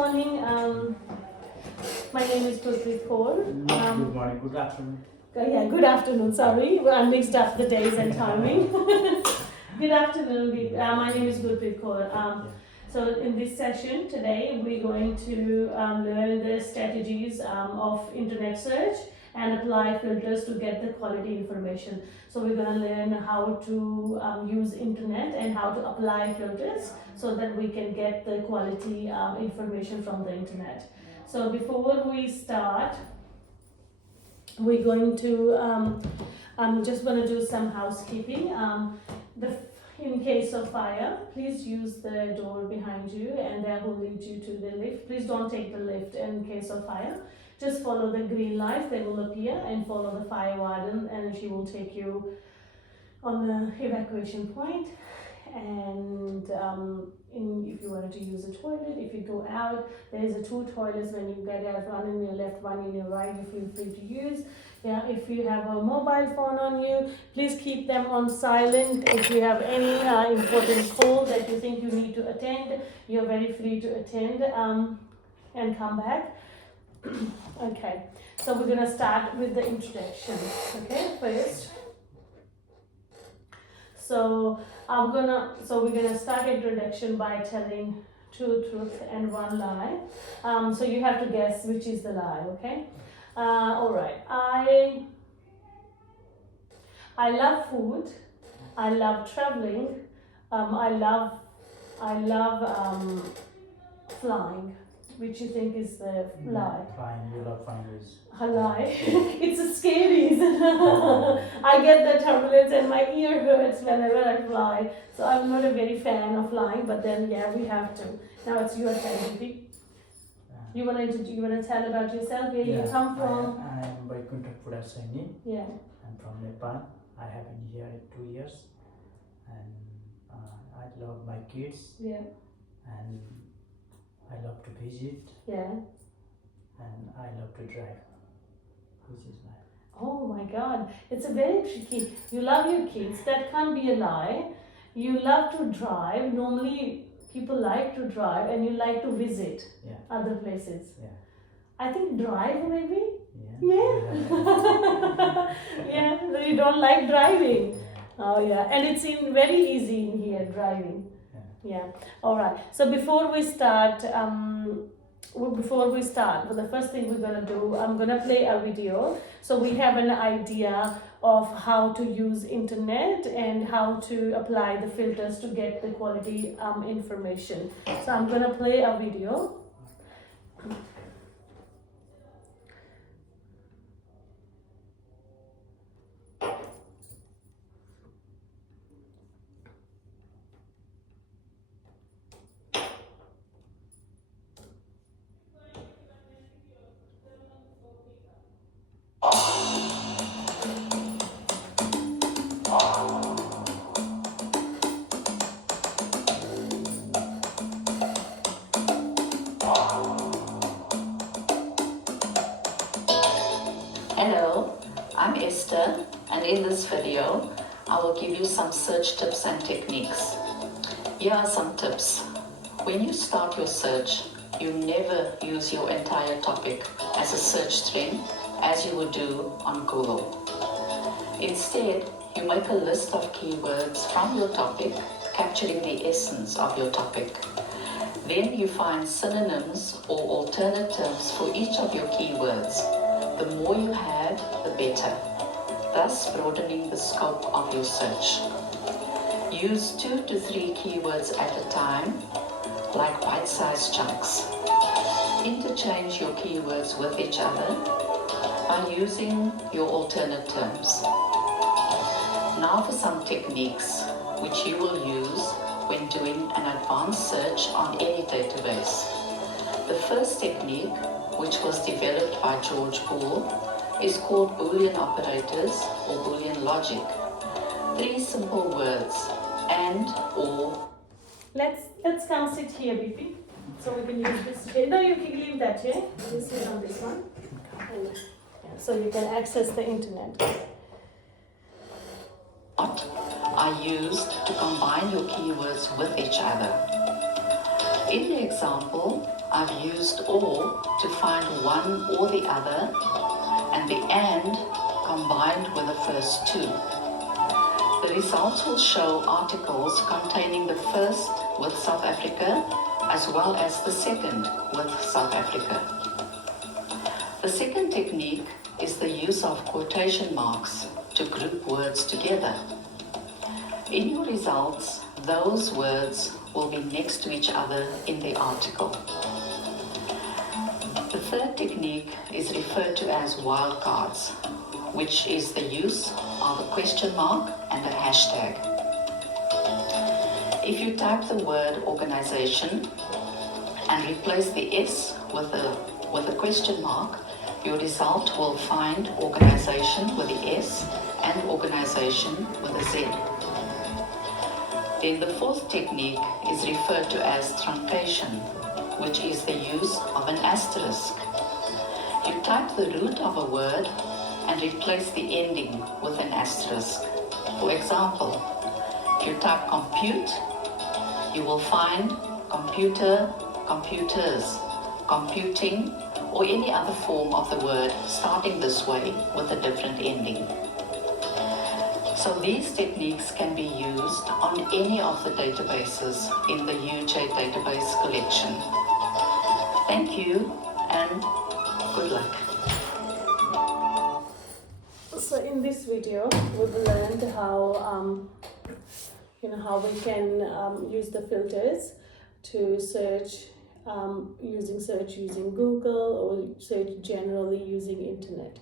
morning. My name is Gurpreet Kaur. Good morning, good afternoon. Yeah, good afternoon. Sorry, I mixed up the days and timing. Good afternoon. My name is Gurpreet Kaur. So in this session today, we're going to learn the strategies of internet search and apply filters to get the quality information. So we're going to learn how to use internet and how to apply filters so that we can get the quality information from the internet. So before we start, we're going to, I'm just going to do some housekeeping. In case of fire, please use the door behind you and that will lead you to the lift. Please don't take the lift in case of fire. Just follow the green lights, they will appear, and follow the fire warden and she will take you on the evacuation point. And if you wanted to use a toilet, if you go out, there's a 2 toilets when you get out, one in your left, one in your right, you feel free to use. Yeah, if you have a mobile phone on you, please keep them on silent. If you have any important call that you think you need to attend, you're very free to attend and come back. Okay, so we're gonna start with the introduction, okay, first. So we're gonna start introduction by telling 2 truths and 1 lie. So you have to guess which is the lie, okay? All right. I love food. I love traveling. I love flying. Which you think is the lie? Fine, you love fine is. A lie. It's a scary. I get the turbulence and my ear hurts whenever I fly. So I'm not a very fan of flying, but then yeah, we have to. Now it's your turn, Vicky. You wanna tell about yourself, where you come from? I am Vaikuntha Pudasaini. Yeah. I'm from Nepal. I have been here 2 years, and I love my kids. Yeah. And I love to visit. Yeah. And I love to drive. Which is my. Oh my God, it's a very tricky. You love your kids. That can't be a lie. You love to drive. Normally, people like to drive, and you like to visit other places. Yeah. I think drive maybe. Yeah. Yeah. You don't like driving. Yeah. Oh yeah, and it's very easy in here driving. Yeah. All right. So before we start, well, the first thing we're gonna do, I'm gonna play a video, so we have an idea of how to use internet and how to apply the filters to get the quality information. So I'm gonna play a video. Hello, I'm Esther, and in this video, I will give you some search tips and techniques. Here are some tips. When you start your search, you never use your entire topic as a search string as you would do on Google. Instead, you make a list of keywords from your topic, capturing the essence of your topic. Then you find synonyms or alternate terms for each of your keywords. The more you have, the better, thus broadening the scope of your search. Use 2 to 3 keywords at a time, like bite-sized chunks. Interchange your keywords with each other by using your alternate terms. Now for some techniques which you will use when doing an advanced search on any database. The first technique, which was developed by George Boole, is called Boolean operators or Boolean logic. 3 simple words, and, or. Let's come sit here, Bibi. So we can use this chair. No, you can leave that chair. You sit on this one. And, so you can access the internet. Are used to combine your keywords with each other. In the example, I've used or to find one or the other, and the and combined with the first two. The results will show articles containing the first with South Africa as well as the second with South Africa. The second technique is the use of quotation marks to group words together. In your results, those words will be next to each other in the article. The third technique is referred to as wildcards, which is the use of a question mark and a hashtag. If you type the word organization and replace the S with a question mark, your result will find organization with the S and organization with a Z. Then the fourth technique is referred to as truncation, which is the use of an asterisk. You type the root of a word and replace the ending with an asterisk. For example, if you type compute, you will find computer, computers, computing, or any other form of the word starting this way with a different ending. So these techniques can be used on any of the databases in the UJ database collection. Thank you and good luck. So in this video, we've learned how how we can use the filters to search using Google or search generally using internet.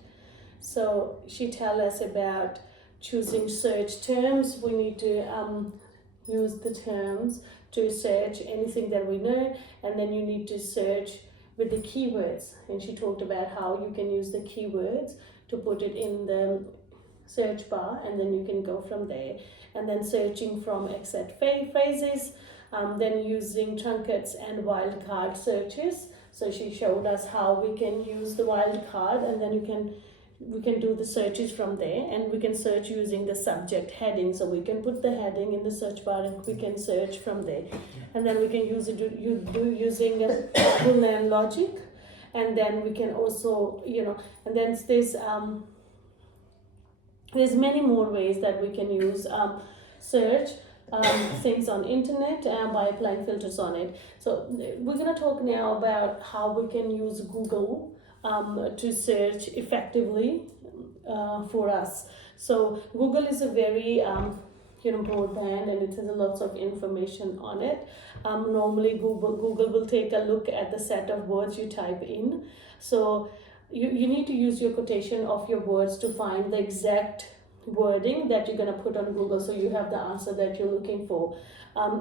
So she tell us about choosing search terms. We need to use the terms to search anything that we know, and then you need to search with the keywords. And she talked about how you can use the keywords to put it in the search bar, and then you can go from there. And then searching from exact phrases, then using truncate and wildcard searches. So she showed us how we can use the wildcard, and then we can do the searches from there, and we can search using the subject heading. So we can put the heading in the search bar and we can search from there. And then we can use it using Boolean logic, and then we can also, and then there's many more ways that we can use search things on internet by applying filters on it. So we're going to talk now about how we can use Google to search effectively for us. So Google is a very broadband, and it has lots of information on it. Normally Google will take a look at the set of words you type in. So you need to use your quotation of your words to find the exact wording that you're going to put on Google, so you have the answer that you're looking for.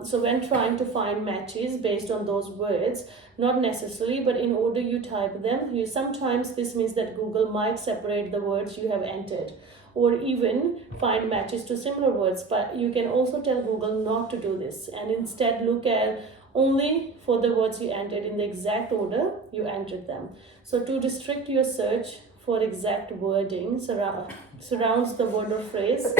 So when trying to find matches based on those words, not necessarily, but in order you type them, sometimes this means that Google might separate the words you have entered, or even find matches to similar words. But you can also tell Google not to do this, and instead look at only for the words you entered in the exact order you entered them. So to restrict your search for exact wording surrounds the word or phrase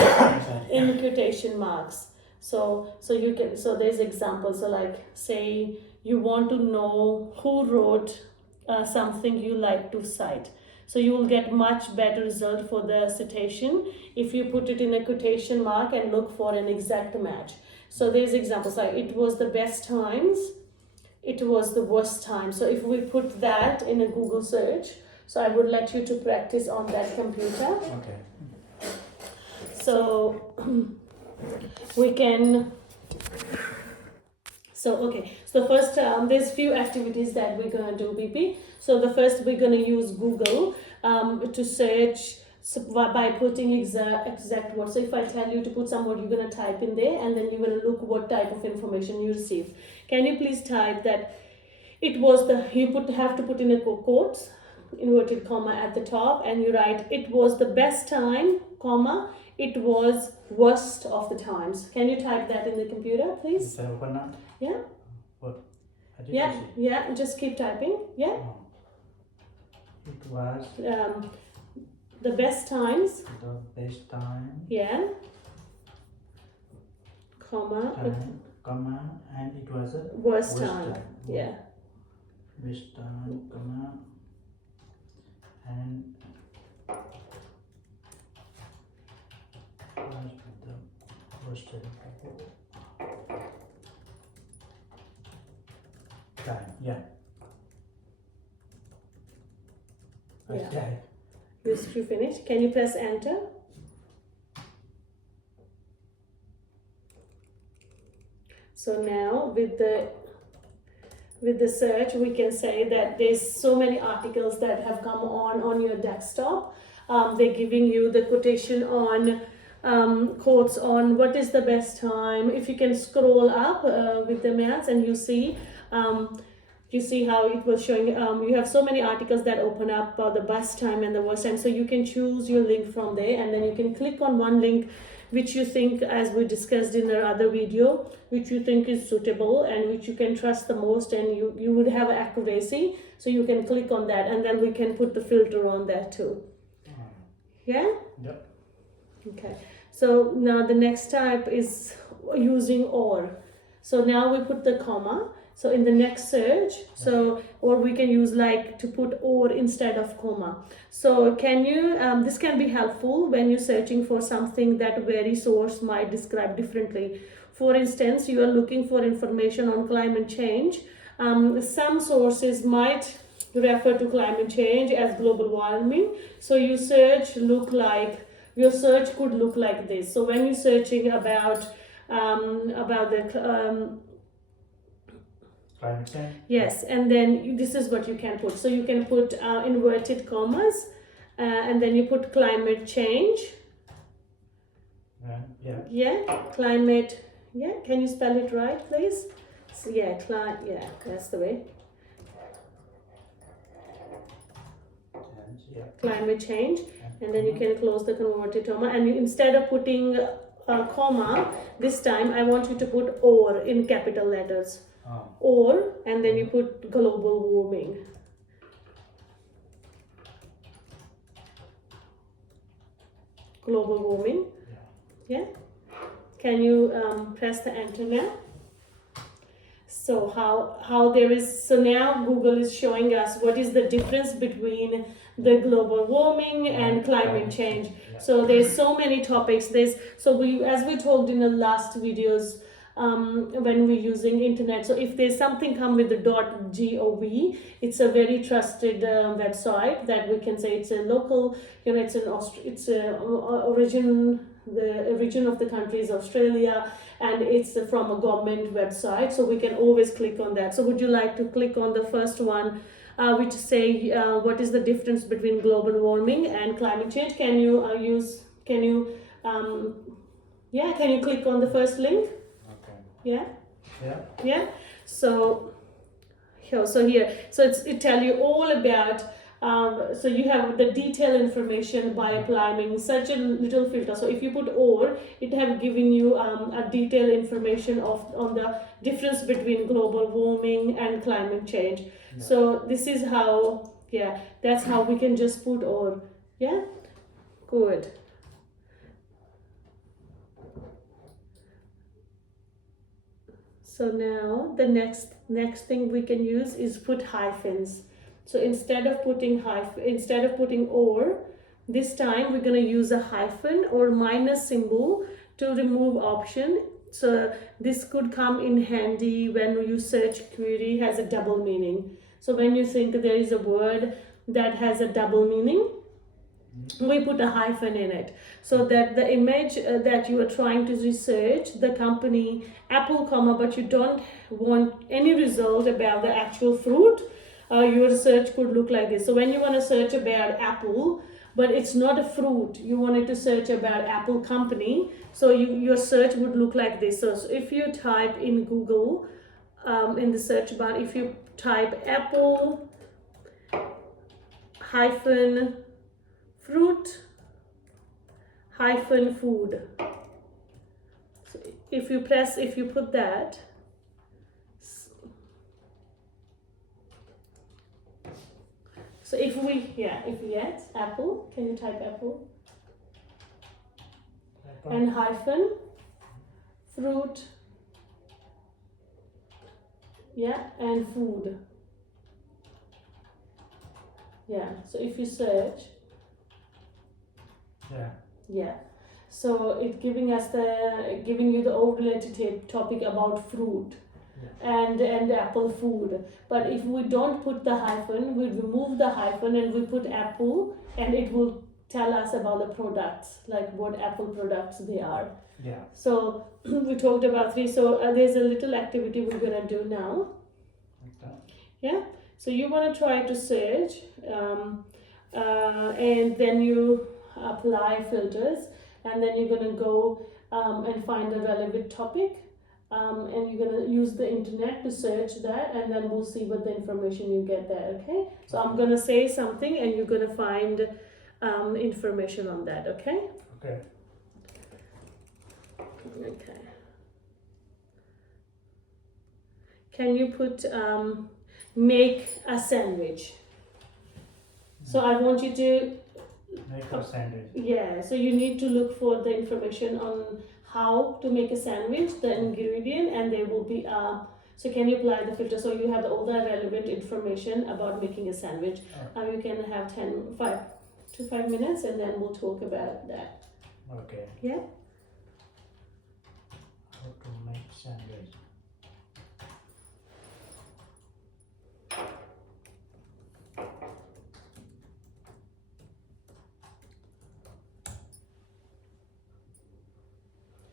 in quotation marks. So there's examples. So like, say you want to know who wrote something you like to cite. So you will get much better result for the citation if you put it in a quotation mark and look for an exact match. So there's examples like, it was the best times, it was the worst time. So if we put that in a Google search, so I would let you to practice on that computer. Okay. So we can, so first there's few activities that we're going to do, BP. So the first, we're going to use Google to search by putting exact words. So if I tell you to put some word, you're going to type in there, and then you're going to look what type of information you receive. Can you please type that it was have to put in a quotes, inverted comma at the top, and you write, it was the best time, comma, it was worst of the times. Can you type that in the computer, please? Is that open now? Yeah. What? Yeah, just keep typing. Yeah. Oh. It was the best times. the best time. Yeah. Comma. Comma, and it was a Worst time. Yeah. Western, comma, and plus with the roasted time. Yeah. Yeah. Okay. You finished? Can you press enter? So now with the search, we can say that there's so many articles that have come on your desktop. They're giving you the quotation on quotes on what is the best time. If you can scroll up with the mouse and you see how it was showing. You have so many articles that open up the best time and the worst time, so you can choose your link from there, and then you can click on one link which you think, as we discussed in our other video, which you think is suitable and which you can trust the most, and you would have accuracy, so you can click on that, and then we can put the filter on that too. Yeah? Yep. Okay. So now the next type is using or. So now we put the comma. So in the next search, or we can use like to put or instead of comma. So can you, this can be helpful when you're searching for something that very source might describe differently. For instance, you are looking for information on climate change. Some sources might refer to climate change as global warming. So your search could look like this. So when you're searching about the Climate change. yes, and then this is what you can put. So you can put inverted commas, and then you put climate change. Yeah. Yeah, climate. Yeah, can you spell it right, please? So yeah, yeah, that's the way. And, yeah. Climate change, and then you can close the converted comma. And instead of putting a comma, this time I want you to put or in capital letters. Or, and then you put global warming. Global warming. Yeah. Can you press the enter now? So how there is, so now Google is showing us what is the difference between the global warming and climate change. Yeah. So there's so many topics. As we told in the last videos, when we're using internet, so if there's something come with the .gov, it's a very trusted website that we can say it's a local, it's the origin of the country is Australia, and it's from a government website, so we can always click on that. So would you like to click on the first one, which say what is the difference between global warming and climate change? Can you click on the first link? Yeah. So here, it tell you all about. So you have the detailed information by applying such a little filter. So if you put or, it have given you a detailed information on the difference between global warming and climate change. Yeah. So this is how. Yeah, that's how we can just put or. Yeah. Good. So now the next thing we can use is put hyphens. So instead of putting or, this time we're going to use a hyphen or minus symbol to remove option. So this could come in handy when your search query has a double meaning. So when you think there is a word that has a double meaning, we put a hyphen in it, so that the image that you are trying to research, the company apple, but you don't want any result about the actual fruit, your search could look like this. So when you want to search about apple, but it's not a fruit, you wanted to search about Apple company, so your search would look like this. So if you type in Google, in the search bar, if you type apple hyphen fruit hyphen food, so if you put that, so if yes, apple, can you type apple? And hyphen fruit, and food. Yeah. So if you search, Yeah. so it giving you the overlaid topic about fruit and apple food. But if we don't put the hyphen, we remove the hyphen and we put apple, and it will tell us about the products, like what apple products they are. Yeah. So we talked about 3. So there's a little activity we're gonna do now. Okay. Yeah. So you want to try to search, and then you apply filters, and then you're gonna go and find a relevant topic, and you're gonna use the internet to search that, and then we'll see what the information you get there. Okay. So I'm gonna say something, and you're gonna find information on that. Okay. Okay. Okay. Can you put make a sandwich? So I want you to, Make a sandwich. yeah, so you need to look for the information on how to make a sandwich, the ingredient, and there will be so can you apply the filter so you have all the relevant information about making a sandwich. You can have 5 to 5 minutes, and then we'll talk about that. Okay. Yeah. How to make sandwich.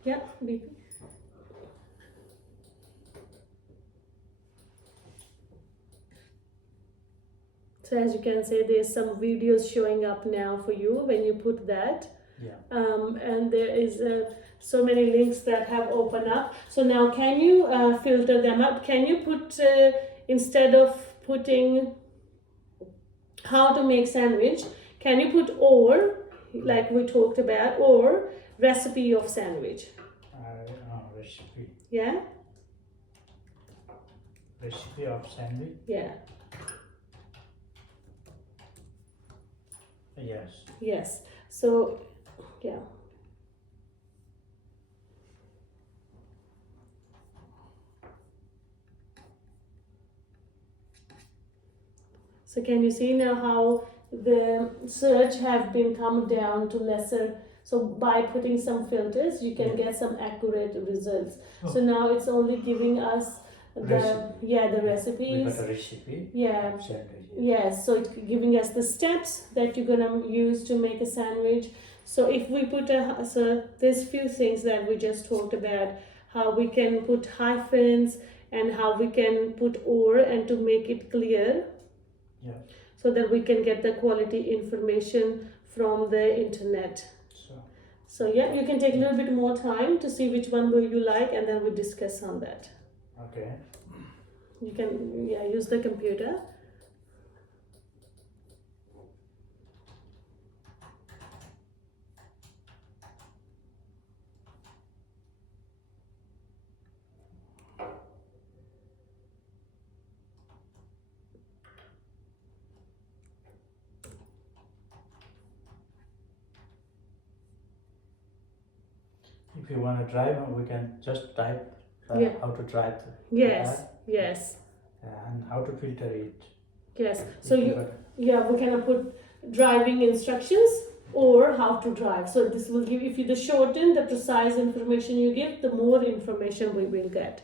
Yeah, BP. So as you can say, there's some videos showing up now for you when you put that. Yeah. And there is so many links that have opened up. So now can you filter them up? Can you put, instead of putting how to make sandwich, can you put or, like we talked about, or recipe of sandwich? Recipe. Yeah? Recipe of sandwich. Yeah. Yes. Yes. So, yeah. So can you see now how the search have been come down to lesser? So by putting some filters, you can get some accurate results. So now it's only giving us the the We recipes. got a recipe. Yeah. Of sandwich. Yes, so it's giving us the steps that you're gonna use to make a sandwich. So if we put so there's few things that we just talked about, how we can put hyphens and how we can put or, and to make it clear. Yeah. So that we can get the quality information from the internet. So yeah, you can take a little bit more time to see which one will you like, and then we discuss on that. Okay. You can use the computer. If you want to drive, we can just type how to drive. Yes. And how to filter it. Yes. So we can put driving instructions or how to drive. So this will give, if you the shorten the precise information you give, the more information we will get.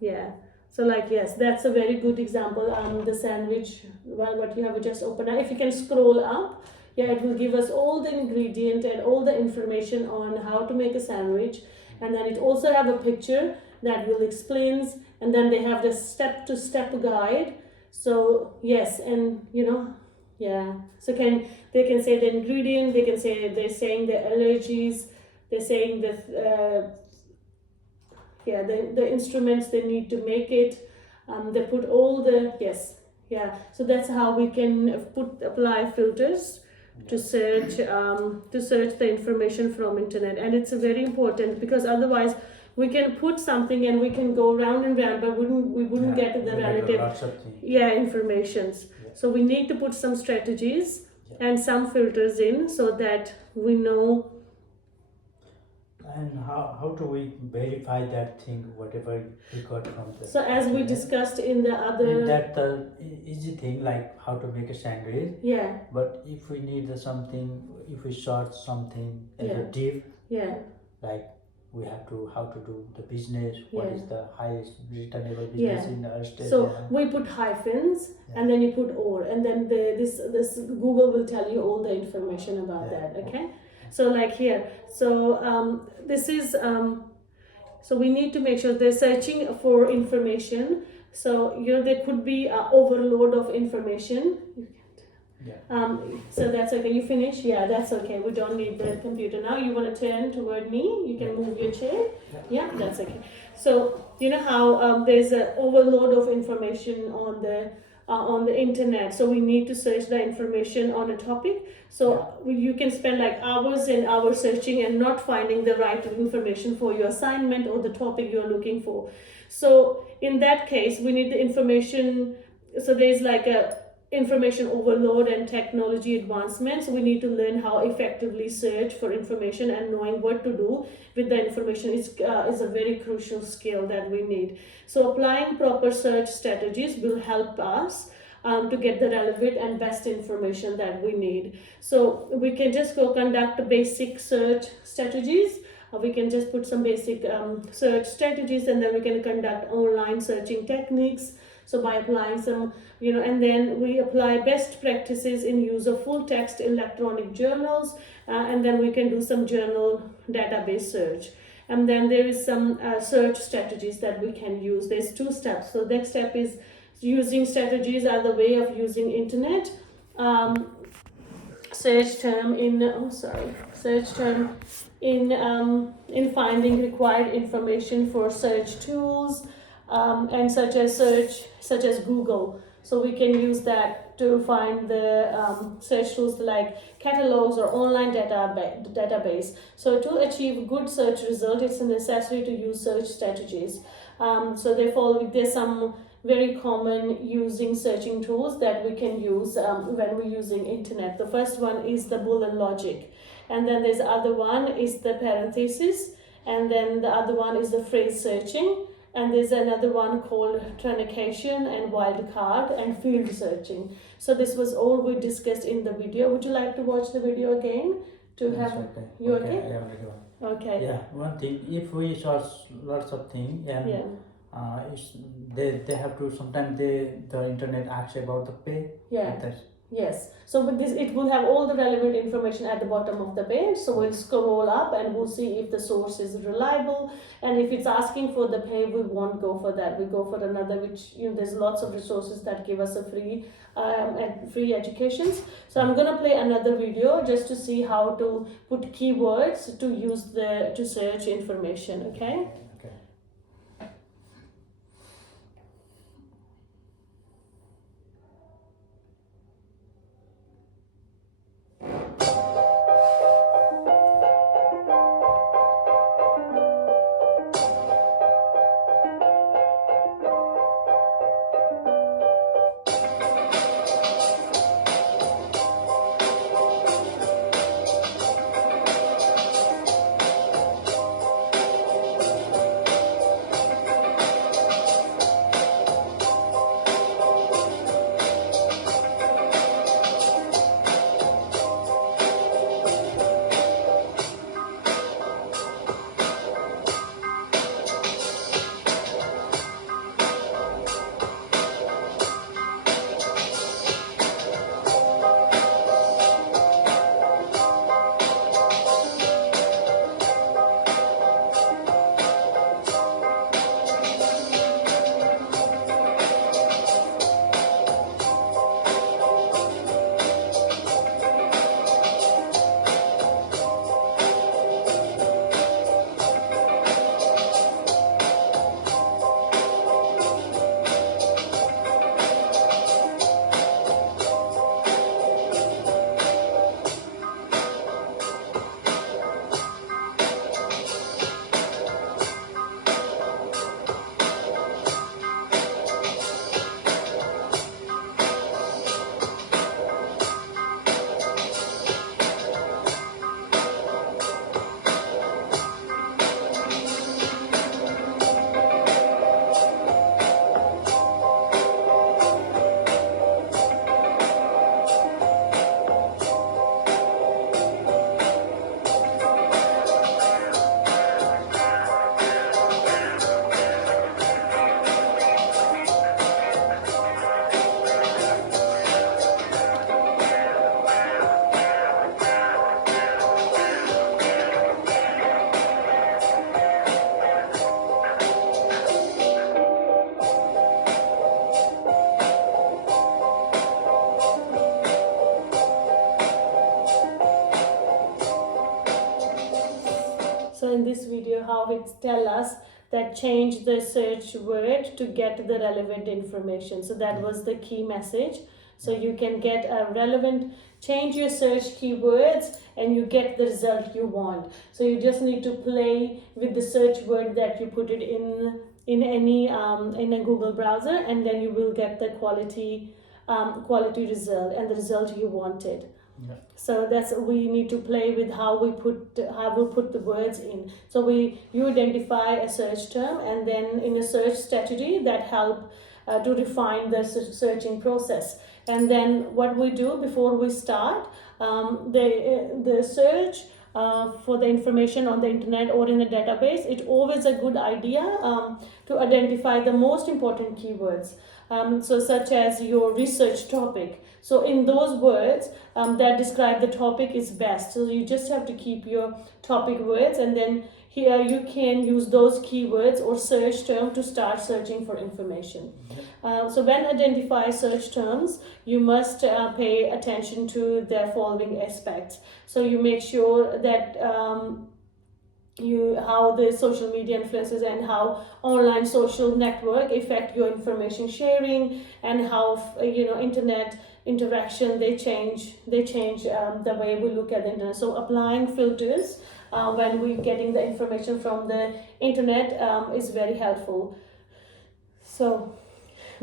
Yeah. So yes, that's a very good example. The sandwich, what you have just opened up. If you can scroll up, it will give us all the ingredient and all the information on how to make a sandwich. And then it also have a picture that will explains, and then they have the step-to-step guide. So yes, and so they can say the ingredient, they're saying the allergies, they're saying the instruments they need to make it. They put all the so that's how we can apply filters to search the information from internet. And it's very important, because otherwise we can put something and we can go round and round, but we wouldn't get the relative informations. So we need to put some strategies and some filters in, so that we know. And how do we verify that thing, whatever we got from the So as we discussed in the And other, that the easy thing like how to make a sandwich. yeah, But if we need something, if we search something as a Yeah. deep, yeah, like we have to how to do the business, what Yeah. is the highest returnable business Yeah. in our state. so we put hyphens Yeah. and then you put or, and then this Google will tell you all the information about Yeah. that. Okay, so like here, so this is so we need to make sure they're searching for information. So there could be an overload of information. Yeah. So that's okay. You finish? Yeah, that's okay. We don't need the computer now. You want to turn toward me? You can move your chair. Yeah, that's okay. So you know how there's an overload of information on the internet. So we need to search the information on a topic. So you can spend like hours and hours searching and not finding the right information for your assignment or the topic you're looking for. So in that case, we need the information. So there's like a information overload and technology advancements. We need to learn how effectively search for information, and knowing what to do with the information is a very crucial skill that we need. So applying proper search strategies will help us to get the relevant and best information that we need. So we can just go conduct basic search strategies. We can just put some basic search strategies, and then we can conduct online searching techniques. So by applying some, and then we apply best practices in use of full text electronic journals, and then we can do some journal database search. And then there is some search strategies that we can use. There's 2 steps. So next step is using strategies as a way of using internet. Search term in finding required information for search tools, and such as Google. So we can use that to find the search tools like catalogs or online database. So to achieve good search result, it's necessary to use search strategies. So there's some very common using searching tools that we can use when we're using internet. The first one is the Boolean logic, and then there's the other one is the parenthesis, and then the other one is the phrase searching, and there's another one called truncation and wildcard and field searching. So this was all we discussed in the video. Would you like to watch the video again to have Okay. you okay? Yeah, very well. Okay. Yeah, one thing, if we search lots of things and Yeah. they have to sometimes the internet asks about the pay. Yeah. That's, Yes. So with this, it will have all the relevant information at the bottom of the page. So we'll scroll up and we'll see if the source is reliable. And if it's asking for the pay, we won't go for that. We go for another, which there's lots of resources that give us a free educations. So I'm gonna play another video just to see how to put keywords to search information. Okay. okay. it tell us that change the search word to get the relevant information. So that was the key message. So you can get a relevant, change your search keywords and you get the result you want. So you just need to play with the search word that you put it in any in a Google browser, and then you will get the quality result and the result you wanted. Yeah. So that's, we need to play with how we put the words in. So you identify a search term, and then in a search strategy that help to refine the searching process. And then what we do before we start the search for the information on the internet or in a database, it's always a good idea to identify the most important keywords. So such as your research topic. So in those words that describe the topic is best. So you just have to keep your topic words, and then here you can use those keywords or search term to start searching for information. So when identify search terms, you must pay attention to their following aspects. So you make sure that how the social media influences and how online social network affect your information sharing, and how internet interaction they change the way we look at the internet. So applying filters when we're getting the information from the internet is very helpful. So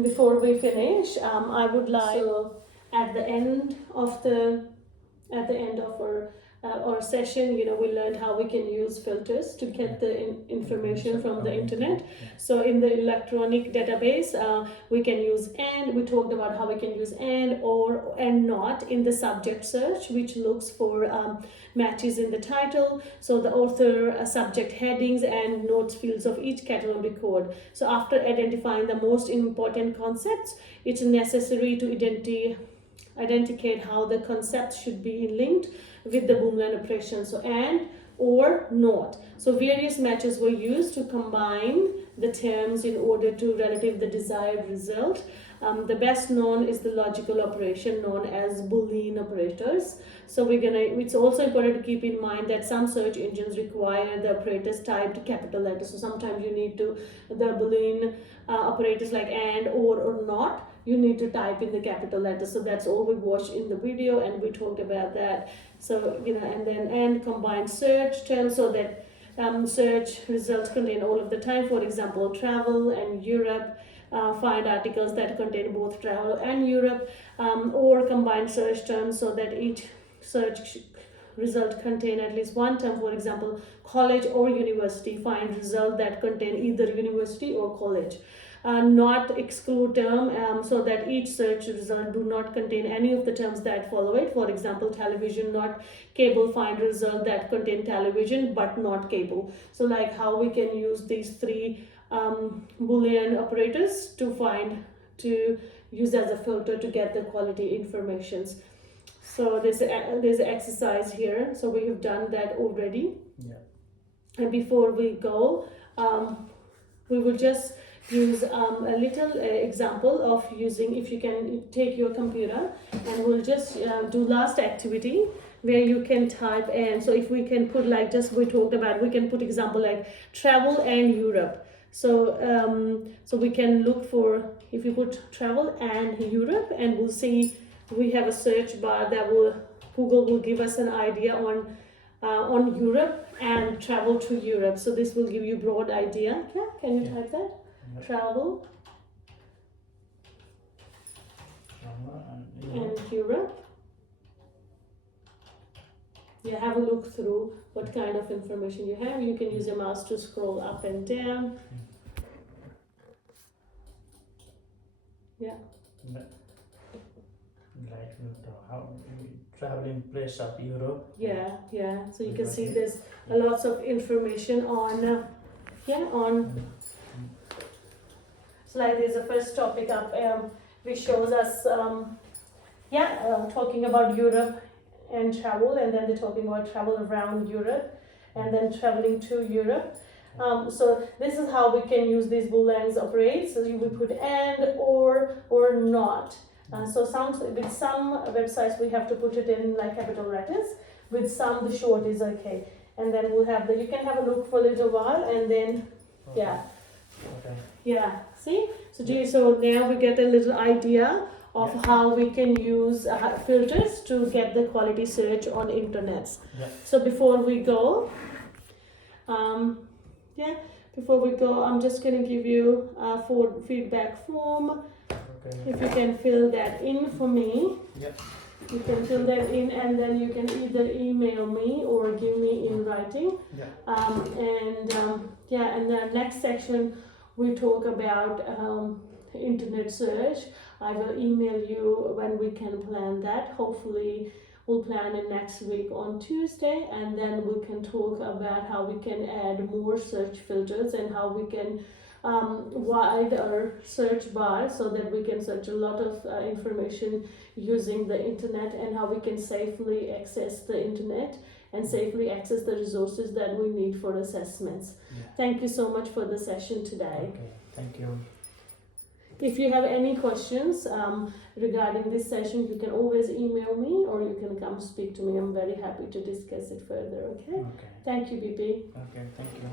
before we finish, I would like at the end of our session, we learned how we can use filters to get the information from the internet. So in the electronic database, we can use and. We talked about how we can use and, or, and not in the subject search, which looks for matches in the title. So the author, subject headings, and notes fields of each category code. So after identifying the most important concepts, it's necessary to identify how the concepts should be linked with the Boolean operation. So and, or, not. So various matches were used to combine the terms in order to relative the desired result. The best known is the logical operation known as Boolean operators. So it's also important to keep in mind that some search engines require the operators typed capital letters. So sometimes you need to, the Boolean operators like and, or not, you need to type in the capital letters. So that's all we watched in the video, and we talked about that. So and then and combined search terms, so that search results contain all of the time. For example, travel and Europe. Find articles that contain both travel and Europe, or combined search terms, so that each search result contain at least one term. For example, college or university. Find result that contain either university or college. Not exclude term, so that each search result do not contain any of the terms that follow it. For example, television, not cable. Find result that contain television but not cable. So like how we can use these three Boolean operators to use as a filter to get the quality informations. So there's an exercise here. So we have done that already. Yeah. And before we go, we will just use a little example of using, if you can take your computer, and we'll just do last activity where you can type in. So if we can put like just we talked about, we can put example like travel and Europe. So so we can look for, if you put travel and Europe, and we'll see we have a search bar that Google will give us an idea on Europe and travel to Europe. So this will give you broad idea. Okay, can you type that? Yep. Travel and Europe. Yeah, have a look through what kind of information you have. You can use your mouse to scroll up and down. Yeah. Like how traveling place of Europe. Yeah. So you can see there's a lots of information on. So like there's a first topic up, which shows us, talking about Europe and travel, and then they're talking about travel around Europe, and then traveling to Europe. So this is how we can use these Booleans operate. So you will put and, or not. So with some websites we have to put it in like capital letters. With some the short is okay. and then we'll have you can have a look for a little while, and then Okay. yeah. Okay. Yeah, see? So now we get a little idea of Yeah. how we can use filters to get the quality search on internets. Yeah. So before we go, I'm just going to give you a feedback form. Okay. If you can fill that in for me. Yeah. You can fill that in, and then you can either email me or give me in writing. Yeah. And the next section we talk about internet search. I will email you when we can plan that. Hopefully we'll plan it next week on Tuesday, and then we can talk about how we can add more search filters and how we can widen our search bar so that we can search a lot of information using the internet, and how we can safely access the internet and safely access the resources that we need for assessments. Yeah. Thank you so much for the session today. Okay. Thank you. If you have any questions regarding this session, you can always email me or you can come speak to me. I'm very happy to discuss it further, okay? Okay. Thank you, BP. Okay. Thank you.